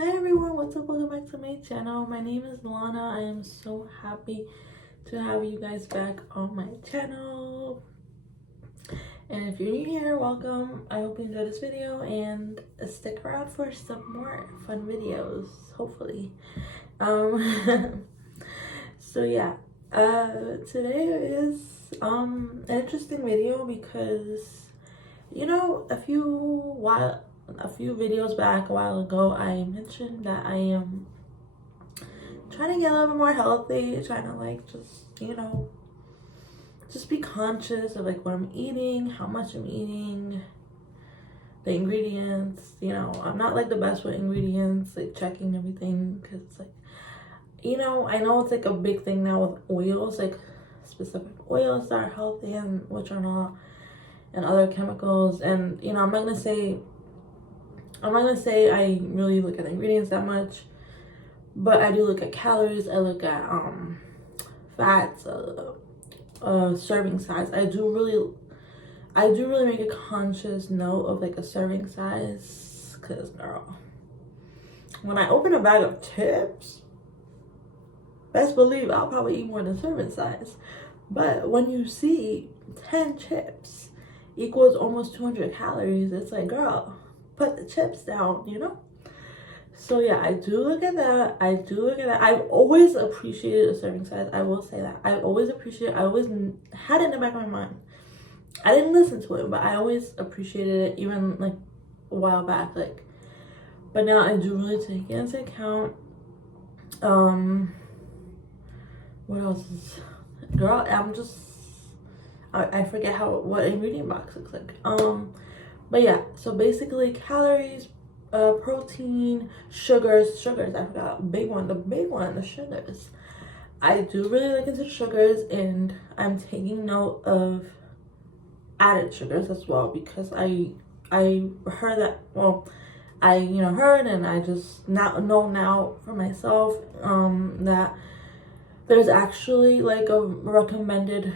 Hi everyone, what's up? Welcome back to my channel. My name is Lana. I am so happy to have you guys back on my channel. And if you're new here, welcome. I hope you enjoyed this video and stick around for some more fun videos, hopefully. So yeah, today is an interesting video because a few videos back a while ago I mentioned that I am trying to get a little bit more healthy, trying to like just be conscious of like what I'm eating, how much I'm eating, the ingredients. I'm not like the best with ingredients, like checking everything, because like I know it's like a big thing now with oils, like specific oils that are healthy and which are not, and other chemicals. And I'm not gonna say I really look at the ingredients that much, but I do look at calories. I look at fats, serving size. I do really make a conscious note of like a serving size, because girl, when I open a bag of chips, best believe I'll probably eat more than serving size. But when you see 10 chips equals almost 200 calories, it's like, girl, put the chips down, So yeah, I do look at that. I've always appreciated a serving size. I will say that. I always had it in the back of my mind. I didn't listen to it, but I always appreciated it, even like a while back. But now I do really take it into account. What else is, girl? I forget what ingredient box looks like. But yeah, so basically calories, protein, sugars, I forgot, the big one, the sugars. I do really look into sugars, and I'm taking note of added sugars as well, because I heard that, I heard, and I just know now for myself that there's actually like a recommended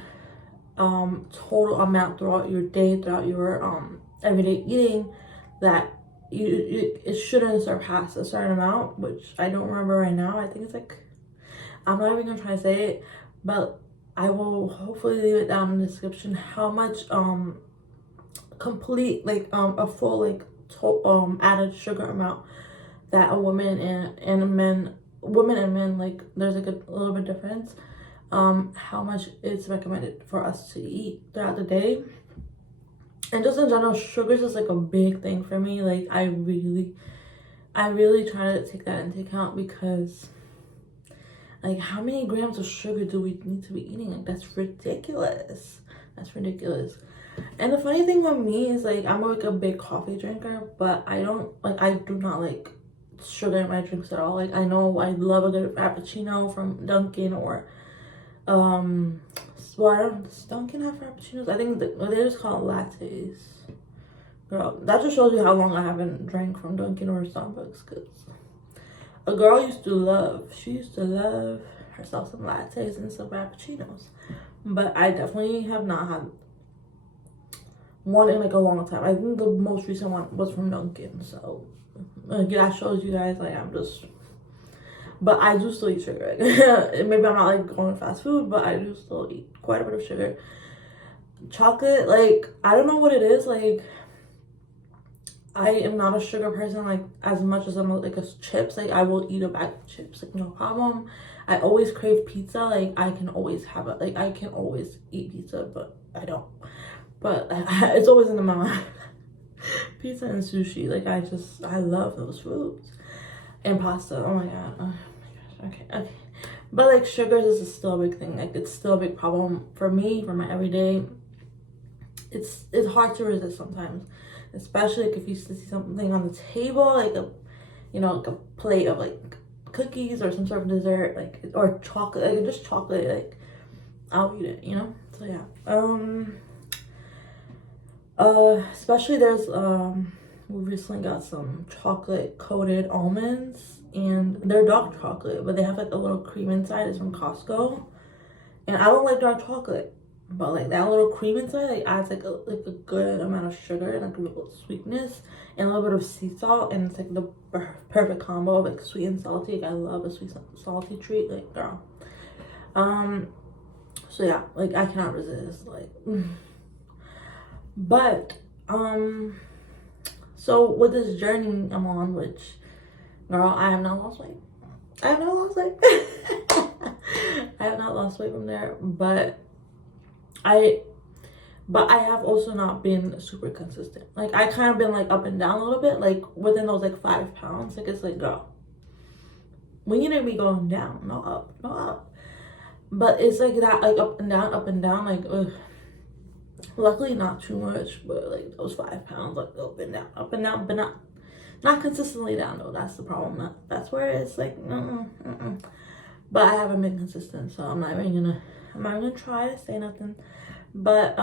total amount throughout your day, throughout your everyday eating, that it shouldn't surpass a certain amount, which I don't remember right now. I think it's like, I'm not even gonna try to say it, but I will hopefully leave it down in the description how much complete, like a full, like added sugar amount that a woman and men, like there's like a little bit difference, how much it's recommended for us to eat throughout the day. And just in general, sugars is like a big thing for me. Like I really try to take that into account, because like, how many grams of sugar do we need to be eating? Like, that's ridiculous. And the funny thing with me is, like, I'm like a big coffee drinker, but I do not like sugar in my drinks at all. Like, I know I love a good frappuccino from Dunkin', or does Dunkin' have frappuccinos? I think they just call it lattes. Girl, that just shows you how long I haven't drank from Dunkin' or Starbucks, because a girl used to love herself some lattes and some frappuccinos. But I definitely have not had one in like a long time. I think the most recent one was from Dunkin'. So that shows you guys, like, but I do still eat sugar. Maybe I'm not like going fast food, but I do still eat quite a bit of sugar. Chocolate, like, I don't know what it is, like, I am not a sugar person, like, as much as I'm like a chips. Like, I will eat a bag of chips, like, no problem. I always crave pizza. Like, I can always have it. Like, I can always eat pizza, but I don't. But it's always in my mind. Pizza and sushi. Like, I love those foods. And pasta. Oh my god. Oh my gosh. Okay. But like, sugars is still a big thing. Like, it's still a big problem for me, for my everyday. It's hard to resist sometimes, especially like if you see something on the table, like like a plate of like cookies or some sort of dessert, like, or chocolate, like just chocolate, like I'll eat it, So yeah, especially there's we recently got some chocolate coated almonds, and they're dark chocolate, but they have like a little cream inside. It's from Costco, and I don't like dark chocolate. but like that little cream inside like adds like a good amount of sugar and like a little sweetness and a little bit of sea salt, and it's like the perfect combo of like sweet and salty. Like I love a sweet salty treat, like girl. So yeah, like I cannot resist, like. But so with this journey I'm on, which girl, I have not lost weight. I have not lost weight. I have not lost weight from there, but I have also not been super consistent. Like I kind of been like up and down a little bit, like within those like 5 pounds. Like it's like, girl, we need to be going down, not up, not up. But it's like that, like up and down, like ugh. Luckily not too much, but like those 5 pounds, like up and down, but not consistently down though. That's the problem. That's where it's like, but I haven't been consistent, so I'm not even gonna try to say nothing. But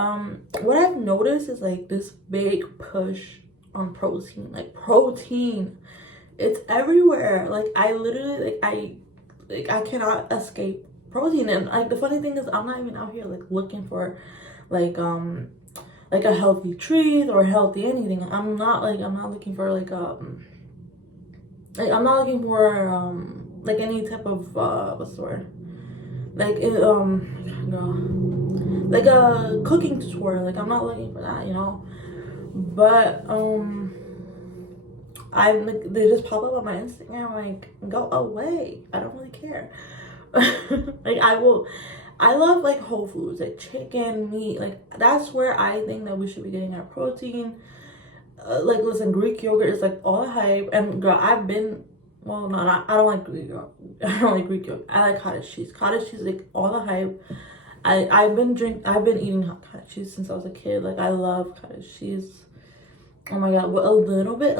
what I've noticed is like this big push on protein. Like protein, it's everywhere. Like I literally I cannot escape protein. And like the funny thing is I'm not even out here like looking for like a healthy treat or healthy anything. I'm not looking for like I'm not looking for like any type of what's the word, like no, like a cooking tutorial. Like I'm not looking for that, you know. But I'm like, they just pop up on my Instagram, like, go away, I don't really care. Like I love like Whole Foods, like chicken, meat, like that's where I think that we should be getting our protein. Like listen, Greek yogurt is like all the hype, and girl, I've been, well no, I don't like Greek yogurt. I don't like Greek yogurt. I like cottage cheese. Cottage cheese, like all the hype. I've been eating cottage cheese since I was a kid. Like I love cottage cheese. Oh my god, but a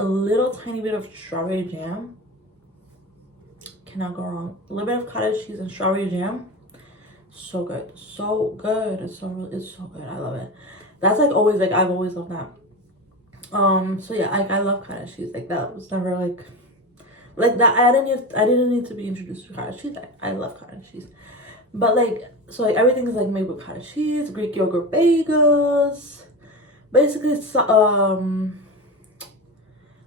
little tiny bit of strawberry jam. Cannot go wrong. A little bit of cottage cheese and strawberry jam. So good, so good. It's so good. I love it. That's like always, like I've always loved that. So yeah, like I love cottage cheese. Like that was never like that. I didn't need to be introduced to cottage cheese. I love cottage cheese. But like, so like everything is like made with cottage cheese, Greek yogurt bagels. Basically, it's,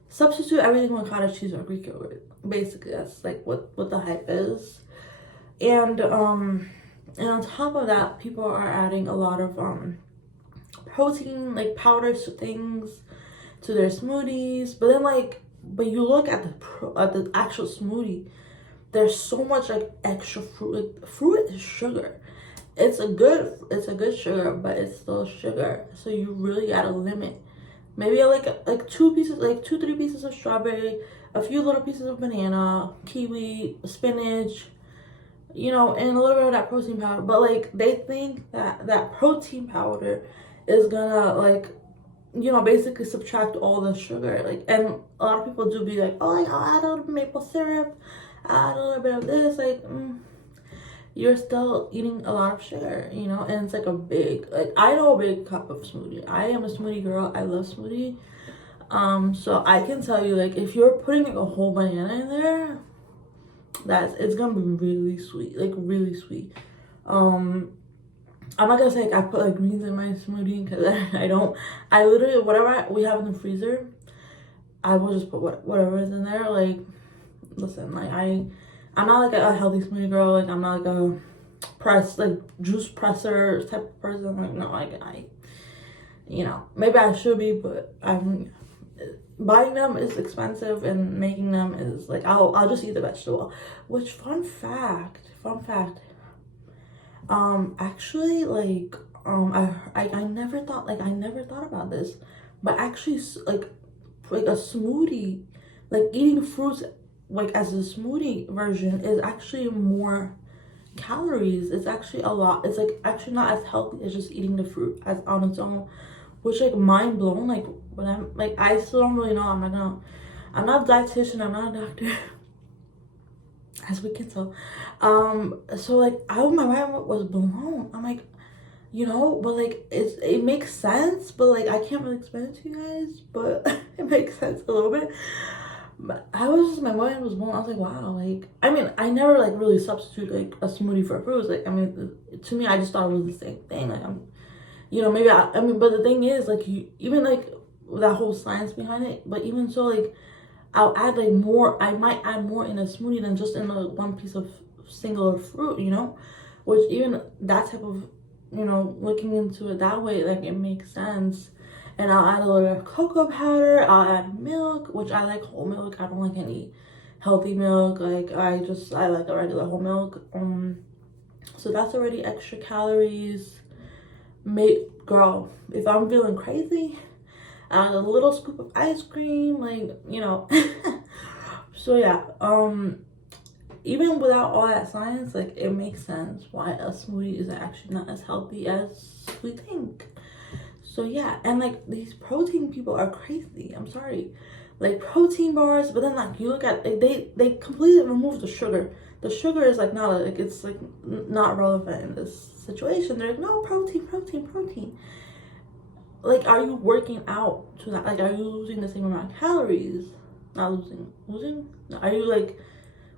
substitute everything with cottage cheese or Greek yogurt. Basically, that's like what the hype is. And on top of that, people are adding a lot of protein, like powders, things to their smoothies. But then but you look at the actual smoothie, there's so much like extra fruit. Like fruit is sugar. It's a good sugar, but it's still sugar. So you really gotta limit. Maybe like 3 pieces of strawberry, a few little pieces of banana, kiwi, spinach, you know, and a little bit of that protein powder. But like they think that protein powder is gonna like, you know, basically subtract all the sugar. Like, and a lot of people do be like, oh, I'll add a little maple syrup, add a little bit of this. Like, you're still eating a lot of sugar, you know. And it's like a big, like I know a big cup of smoothie. I am a smoothie girl. I love smoothie. So I can tell you, like, if you're putting like a whole banana in there, it's gonna be really sweet, like really sweet. I'm not gonna say like I put like greens in my smoothie, because I don't. I literally, whatever we have in the freezer, I will just put whatever is in there. Like, listen, like I'm not like a healthy smoothie girl. Like I'm not like a juice presser type of person. Like no, I you know, maybe I should be, but buying them is expensive, and making them is like I'll just eat the vegetable. Which fun fact, actually, like I never thought about this, but actually like a smoothie, like eating fruits like as a smoothie version is actually more calories. It's actually a lot. It's like actually not as healthy as just eating the fruit as on its own, which like mind blown. Like when I'm like, I still don't really know. I'm not a dietitian, I'm not a doctor, as we can tell. So like my mind was blown. I'm like, you know, but like it makes sense, but like I can't really explain it to you guys, but it makes sense a little bit. But my mind was blown. I was like, wow. Like, I mean, I never like really substitute like a smoothie for fruits. Like, I mean, to me, I just thought it was the same thing. Like, You know, maybe I mean, but the thing is, like, you even like that whole science behind it, but even so, like, I'll add like more. I might add more in a smoothie than just in a one piece of singular fruit, you know, which even that type of, you know, looking into it that way, like, it makes sense. And I'll add a little bit of cocoa powder. I'll add milk, which I like whole milk. I don't like any healthy milk. Like, I like a regular whole milk. So that's already extra calories. Girl, if I'm feeling crazy, a little scoop of ice cream, like, you know. So yeah, even without all that science, like, it makes sense why a smoothie is actually not as healthy as we think. So yeah, and like, these protein people are crazy. I'm sorry, like, protein bars, but then like, you look at, like, they completely remove the sugar. The sugar is like not like, it's like not relevant in this situation. They're like, no, protein, protein, protein. Like, are you working out to that? Like, are you losing the same amount of calories? Not losing. Are you like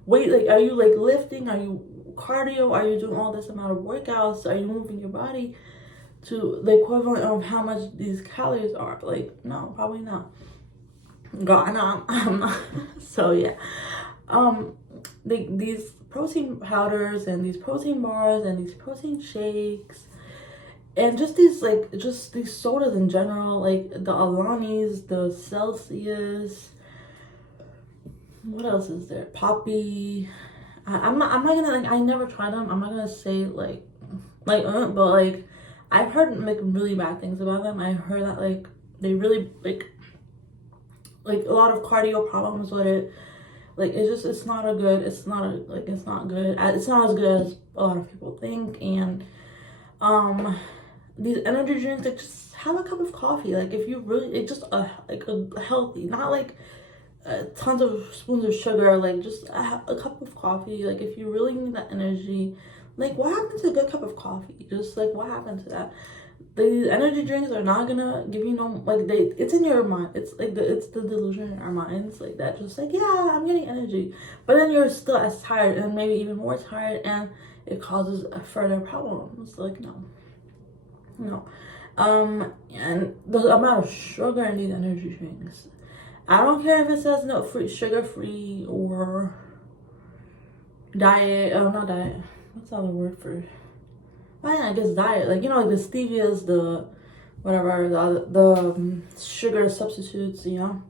weight? Like, are you like lifting? Are you cardio? Are you doing all this amount of workouts? Are you moving your body to the equivalent of how much these calories are? Like, no, probably not. Girl, I'm not. So yeah, these protein powders and these protein bars and these protein shakes and just these sodas in general, like the Alanis, the Celsius. What else is there? Poppy. I'm not gonna, like, I never tried them. I'm not gonna say but like, I've heard like really bad things about them. I heard that like they really like a lot of cardio problems with it. Like, it's not good. It's not good. It's not as good as a lot of people think. And these energy drinks, like, just have a cup of coffee. Like, if you really, it's just a healthy, not like tons of spoons of sugar. Like, just a cup of coffee. Like, if you really need that energy, like, what happened to a good cup of coffee? Just like, what happened to that? These energy drinks are not gonna give you no, like, it's in your mind. It's like it's the delusion in our minds, like, that just like, yeah, I'm getting energy, but then you're still as tired and maybe even more tired, and it causes further problems. Like, no. And the amount of sugar in these energy drinks, I don't care if it says no sugar free or diet. Oh, not diet. What's the other word for it? I guess diet, like, you know, like the stevias, the whatever, the sugar substitutes, you know,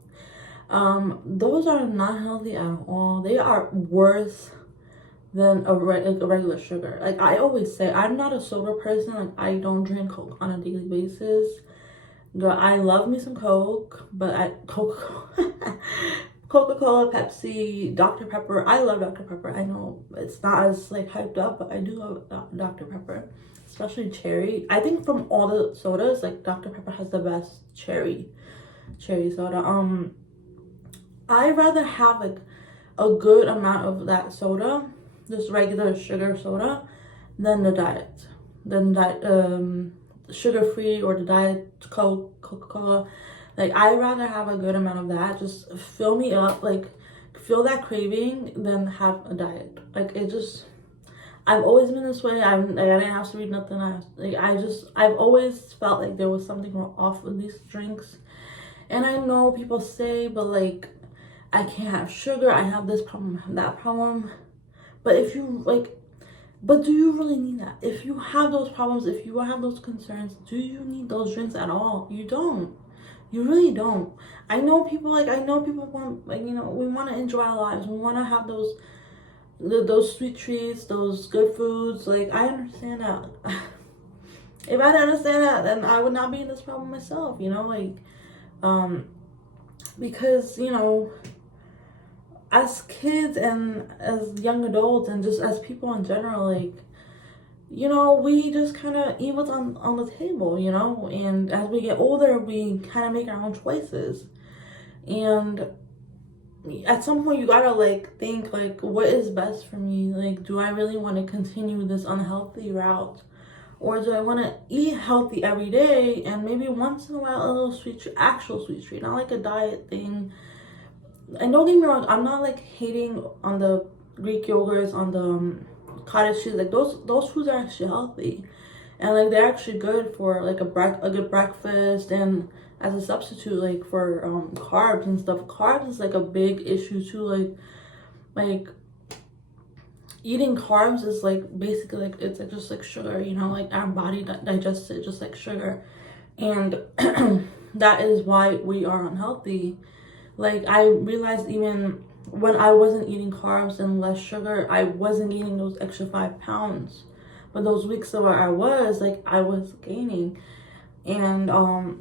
those are not healthy at all. They are worse than a regular sugar. Like, I always say, I'm not a soda person. Like, I don't drink Coke on a daily basis. Girl, I love me some Coke, but Coca-Cola, Pepsi, Dr. Pepper. I love Dr. Pepper. I know it's not as like hyped up, but I do love Dr. Pepper, especially cherry. I think from all the sodas, like, Dr. Pepper has the best cherry soda. I'd rather have like a good amount of that soda, just regular sugar soda, than the diet, sugar free or the diet Coca-Cola. Like, I'd rather have a good amount of that, just fill me up, like, feel that craving, than have a diet. Like, it just, I've always been this way. I didn't have to read nothing. I've always felt like there was something off with these drinks. And I know people say, but like, I can't have sugar. I have this problem, I have that problem. But if you but do you really need that? If you have those problems, if you have those concerns, do you need those drinks at all? You don't. You really don't. I know people want, like, you know, we want to enjoy our lives. We want to have those sweet treats, those good foods. Like, I understand that. If I didn't understand that, then I would not be in this problem myself, you know, like, because, you know, as kids and as young adults and just as people in general, like, you know, we just kind of eat what's on the table, you know, and as we get older, we kind of make our own choices. And at some point, you gotta, like, think, like, what is best for me? Like, do I really want to continue this unhealthy route? Or do I want to eat healthy every day and maybe once in a while a little actual sweet treat, not like a diet thing? And don't get me wrong, I'm not like hating on the Greek yogurts, on the cottage cheese. Like, those foods are actually healthy, and like they're actually good for like a good breakfast and as a substitute like for carbs and stuff. Carbs is like a big issue too. Like eating carbs is like basically like it's like just like sugar, you know, like our body digests it just like sugar, and that is why we are unhealthy. Like I realized even when I wasn't eating carbs and less sugar, I wasn't gaining those extra 5 pounds. But those weeks where I was like I was gaining, and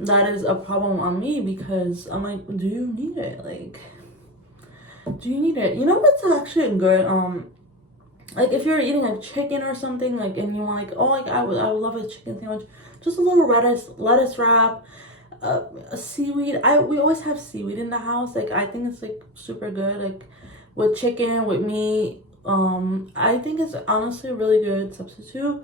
that is a problem on me because I'm like, do you need it? Like, do you need it? You know what's actually good? Like if you're eating like chicken or something, like and you want like, oh, like I would love a chicken sandwich, just a little lettuce wrap, a seaweed. We always have seaweed in the house. Like I think it's like super good. Like with chicken, with meat. I think it's honestly a really good substitute.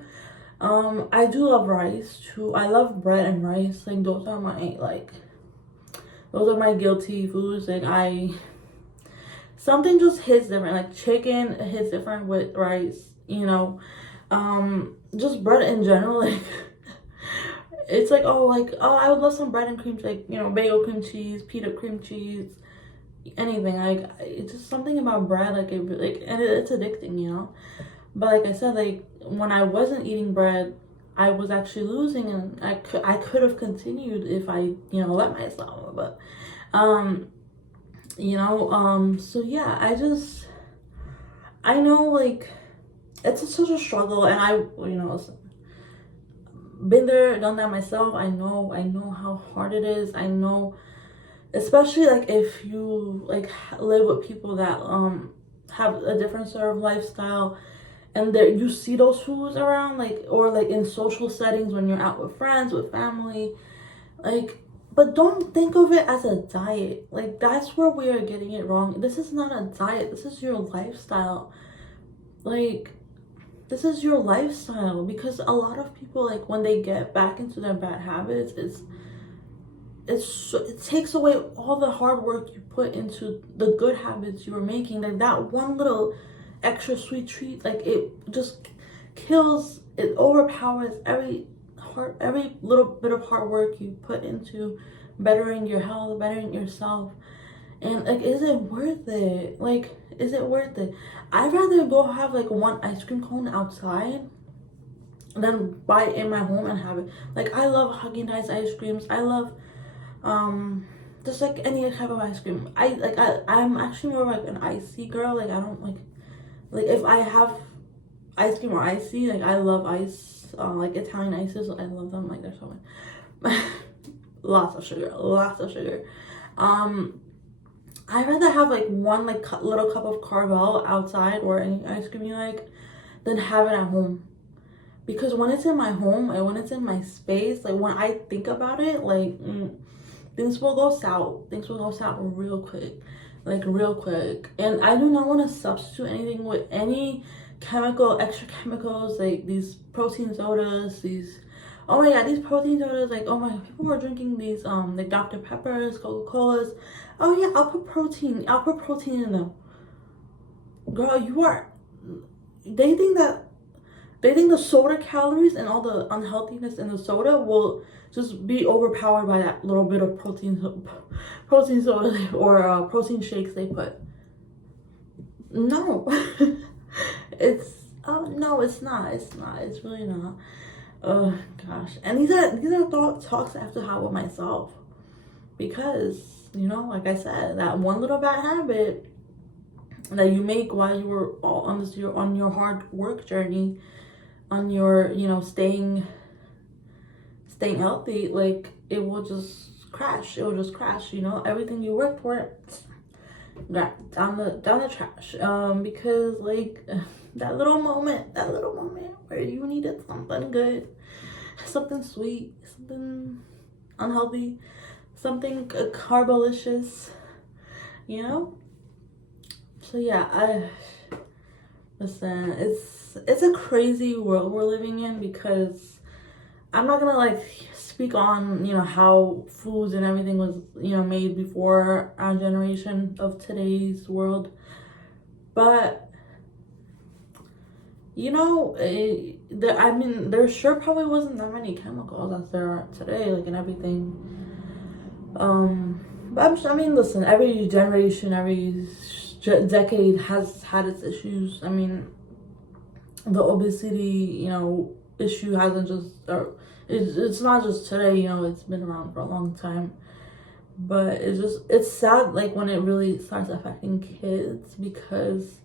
I do love rice too. I love bread and rice. Like those are my guilty foods. Like something just hits different. Like chicken hits different with rice, you know. Just bread in general, like it's like, oh, I would love some bread and cream, like, you know, bagel cream cheese, pita cream cheese, anything. Like it's just something about bread, like it's addicting, you know. But like I said, like when I wasn't eating bread, I was actually losing, and I could have continued if I, you know, let myself. But so yeah, I know like it's such a struggle, and I, you know, been there, done that myself. I know how hard it is. I know, especially like if you like live with people that have a different sort of lifestyle, and there you see those foods around, like, or like in social settings when you're out with friends, with family, like, but don't think of it as a diet. Like that's where we are getting it wrong. This is not a diet. This is your lifestyle. Like this is your lifestyle, because a lot of people, like when they get back into their bad habits, it takes away all the hard work you put into the good habits you were making. Like that one little extra sweet treat, like it just it overpowers every little bit of hard work you put into bettering your health, bettering yourself. And like, is it worth it? Like, is it worth it? I'd rather go have like one ice cream cone outside than buy it in my home and have it. Like I love Haagen-Dazs ice creams. I love just like any type of ice cream. I'm actually more like an icy girl. Like I don't like if I have ice cream or icy, like I love ice, like Italian ices. I love them. Like they're so good. Lots of sugar. I'd rather have like one like little cup of Carvel outside, or any ice cream you like, than have it at home. Because when it's in my home and when it's in my space, like when I think about it, like things will go south. Things will go south real quick, like real quick. And I do not want to substitute anything with any extra chemicals, like these protein sodas, oh my god, these protein sodas, like, oh my god, people were drinking these like Dr. Peppers, Coca-Colas. Oh yeah, I'll put protein in them. Girl, they think the soda calories and all the unhealthiness in the soda will just be overpowered by that little bit of protein soda or protein shakes they put. No. No, it's not. It's really not. Oh gosh. And these are talks I have to have with myself, because, you know, like I said, that one little bad habit that you make while you were all on your hard work journey, on your, you know, staying healthy, like it will just crash. You know, everything you worked for, down the trash. Because like that little moment where you needed something good, something sweet, something unhealthy, something carbolicious, you know. So yeah, listen, it's a crazy world we're living in, because I'm not gonna like speak on, you know, how foods and everything was, you know, made before our generation of today's world, but You know, I mean, there sure probably wasn't that many chemicals as there are today, like, and everything. But I mean, listen, every generation, every decade has had its issues. I mean, the obesity, issue hasn't just, or it's not just today, it's been around for a long time. But it's sad, like, when it really starts affecting kids, because,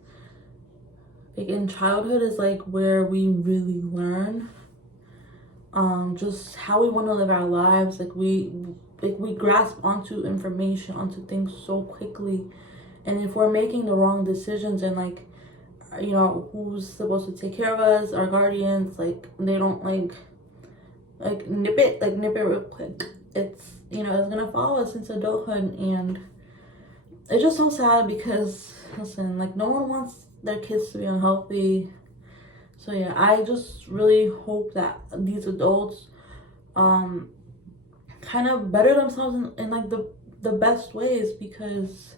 like, in childhood is, like, where we really learn, just how we want to live our lives. Like, we grasp onto information, onto things so quickly. And if we're making the wrong decisions, and, like, who's supposed to take care of us, our guardians, like, they don't, nip it real quick, it's gonna follow us into adulthood. And it's just so sad, because, listen, like, no one wants their kids to be unhealthy. So yeah, I just really hope that these adults kind of better themselves in like the best ways, because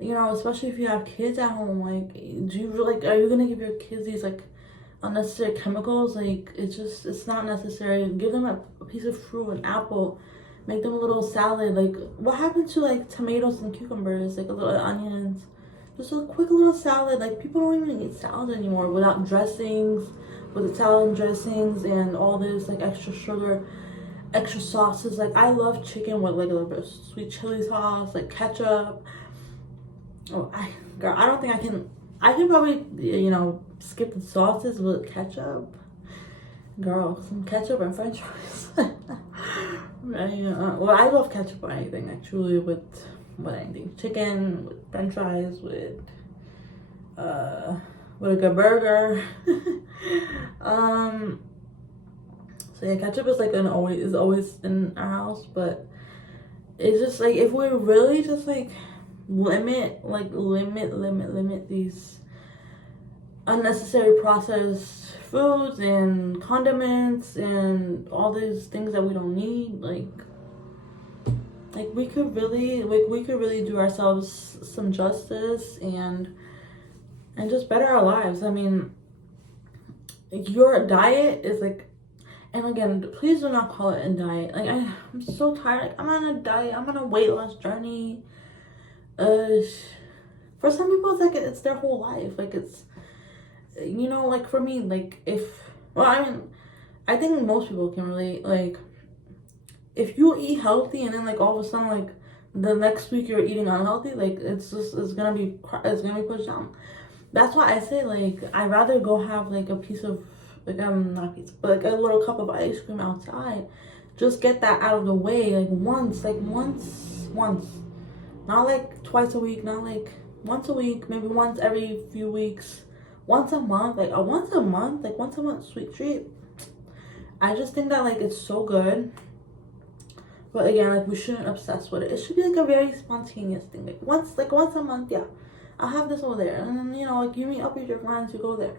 especially if you have kids at home, like, do you really, like, are you gonna give your kids these, like, unnecessary chemicals? Like, it's not necessary. Give them a piece of fruit, an apple, make them a little salad. Like, what happened to, like, tomatoes and cucumbers, like, a little onions, just a quick little salad? Like, people don't even eat salads anymore without dressings, with the salad dressings and all this, like, extra sugar, extra sauces. Like, I love chicken with, like, a little bit of sweet chili sauce, like ketchup. Oh, girl, I don't think I can probably, skip the sauces with ketchup. Girl, some ketchup and french fries. Well, I love ketchup on anything, actually, with anything. Chicken, with french fries, with a good burger. So yeah, ketchup is, like, always in our house. But it's just, like, if we really just, like, limit these unnecessary processed foods and condiments and all these things that we don't need, like we could really do ourselves some justice, and just better our lives. I mean, your diet is, like, and again, please do not call it a diet. Like, I'm so tired. Like, I'm on a diet, I'm on a weight loss journey. For some people, it's like it's their whole life. Like, it's, like, for me, like, I mean, I think most people can relate. Like, if you eat healthy and then, like, all of a sudden, like, the next week you're eating unhealthy, like, it's gonna be pushed down. That's why I say, like, I'd rather go have, like, a piece of, like, not pizza, but, like, a little cup of ice cream outside. Just get that out of the way, like, once, not, like, twice a week, not, like, once a week, maybe once every few weeks, once a month, like, once a month sweet treat. I just think that, like, it's so good. But again, like, we shouldn't obsess with it. It should be, like, a very spontaneous thing. Like, once a month, yeah, I'll have this over there. And then, like, you meet up with your friends, you go there.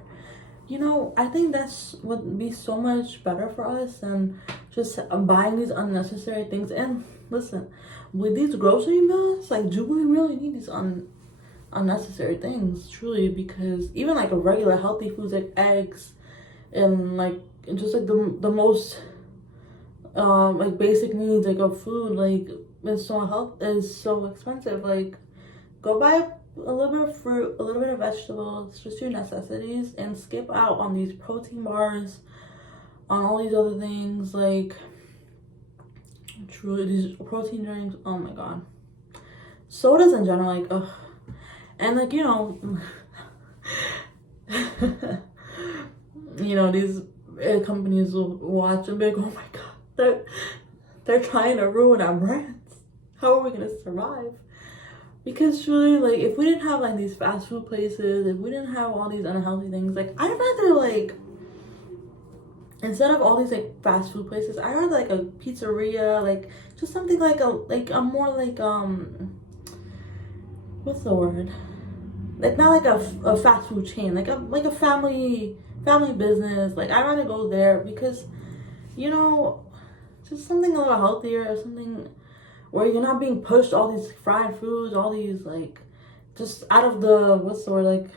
I think that's would be so much better for us than just buying these unnecessary things. And listen, with these grocery bills, like, do we really need these unnecessary things? Truly, because even, like, a regular healthy foods, like eggs and, like, just, like, the most like, basic needs, like, of food, like, is so expensive. Like, go buy a little bit of fruit, a little bit of vegetables, just your necessities, and skip out on these protein bars, on all these other things, like, truly, these protein drinks. Oh my god, sodas in general, like, ugh. And, like, these companies will watch and be like, oh my god, they're trying to ruin our brands. How are we gonna survive? Because truly, like, if we didn't have, like, these fast food places, if we didn't have all these unhealthy things, like, I'd rather, like, instead of all these, like, fast food places, I'd rather, like, a pizzeria, like, just something like a more, like, what's the word? Like, not like a fast food chain, like a family business. Like, I'd rather go there, because, just something a little healthier, or something where you're not being pushed all these fried foods, all these, like, just out of the, what's the word, like,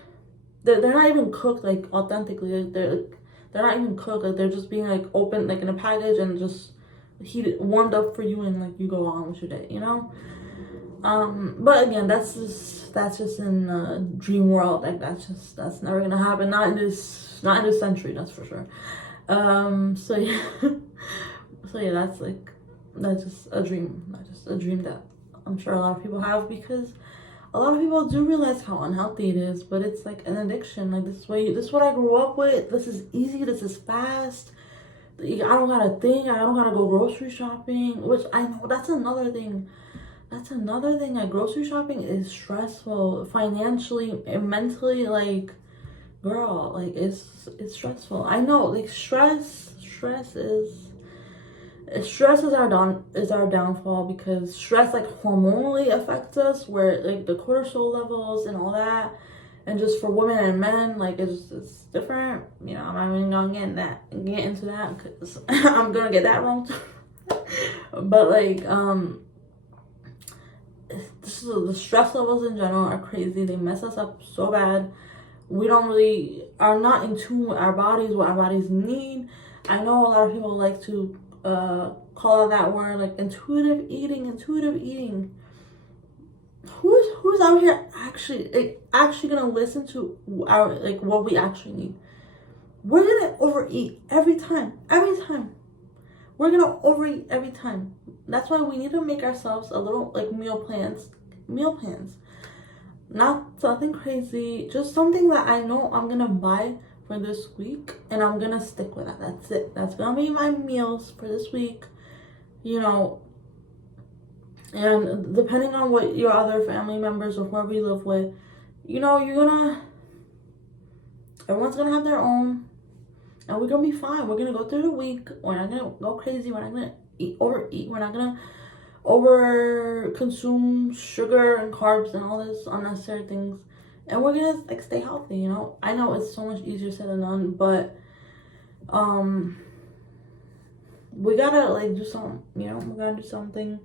they're not even cooked like authentically. Like, they're not even cooked. Like they're just being like open like in a package and just heated, warmed up for you, and like you go on with your day, you know. But again, that's just in dream world. Like that's never gonna happen. Not in this century, that's for sure. So yeah, so yeah, that's just a dream. That's just a dream that I'm sure a lot of people have, because a lot of people do realize how unhealthy it is, but it's like an addiction. Like this is what I grew up with. This is easy. This is fast. I don't gotta think. I don't gotta go grocery shopping, which I know that's another thing. That's another thing. Like grocery shopping is stressful financially and mentally. Like, girl, like it's stressful. I know. Like stress is our downfall, because stress like hormonally affects us, where like the cortisol levels and all that, and just for women and men, like it's different. You know, I'm not even gonna get into that because I'm gonna get that wrong. But like the stress levels in general are crazy. They mess us up so bad. We are not in tune with our bodies, what our bodies need. I know a lot of people like to call out that word, like intuitive eating. Who's out here actually gonna listen to our, like, what we actually need? We're gonna overeat every time. We're gonna overeat every time. That's why we need to make ourselves a little like meal plans. Not something crazy, just something that I know I'm gonna buy for this week, and I'm gonna stick with that. That's it. That's gonna be my meals for this week, you know. And depending on what your other family members or whoever you live with, you know, everyone's gonna have their own, and we're gonna be fine. We're gonna go through the week. We're not gonna go crazy. We're not gonna overeat. We're not gonna over consume sugar and carbs and all this unnecessary things, and we're gonna like stay healthy, you know. I know it's so much easier said than done, but we gotta like do something, you know. We gotta do something,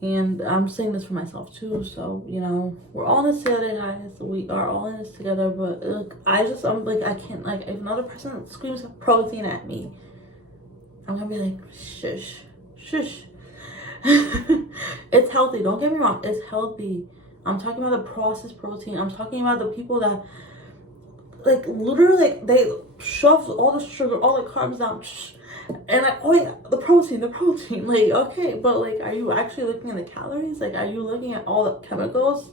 and I'm saying this for myself too. So, you know, we're all in this together, guys. We are all in this together. But look, I'm like, I can't, like, if another person screams protein at me, I'm gonna be like, shush. It's healthy, don't get me wrong, it's healthy. I'm talking about the processed protein. I'm talking about the people that like literally like, they shove all the sugar, all the carbs down, and like, oh yeah, the protein, like, okay, but like, are you actually looking at the calories? Like, are you looking at all the chemicals?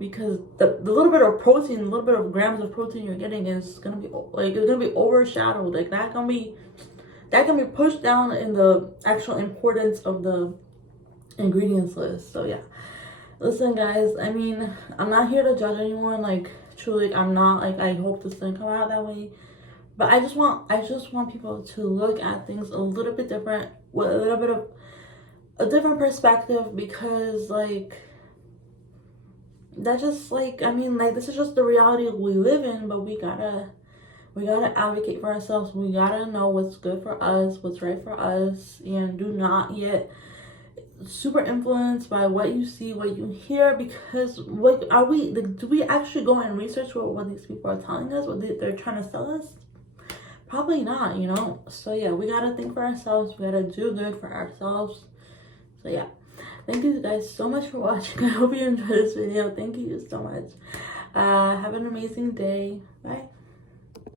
Because the little bit of protein, the little bit of grams of protein you're getting is gonna be like, it's gonna be overshadowed. Like that can be pushed down in the actual importance of the ingredients list. So yeah, listen guys, I mean, I'm not here to judge anyone. Like truly, I'm not. Like, I hope this didn't come out that way, but I just want people to look at things a little bit different, with a little bit of a different perspective, because like that just like, I mean, like, this is just the reality we live in. But we gotta advocate for ourselves. We gotta know what's good for us, what's right for us, and do not get super influenced by what you see, what you hear, because what are we, like, do we actually go and research what these people are telling us, what they're trying to sell us? Probably not, you know. So yeah, we gotta think for ourselves. We gotta do good for ourselves. So yeah, thank you guys so much for watching. I hope you enjoyed this video. Thank you so much. Have an amazing day. Bye.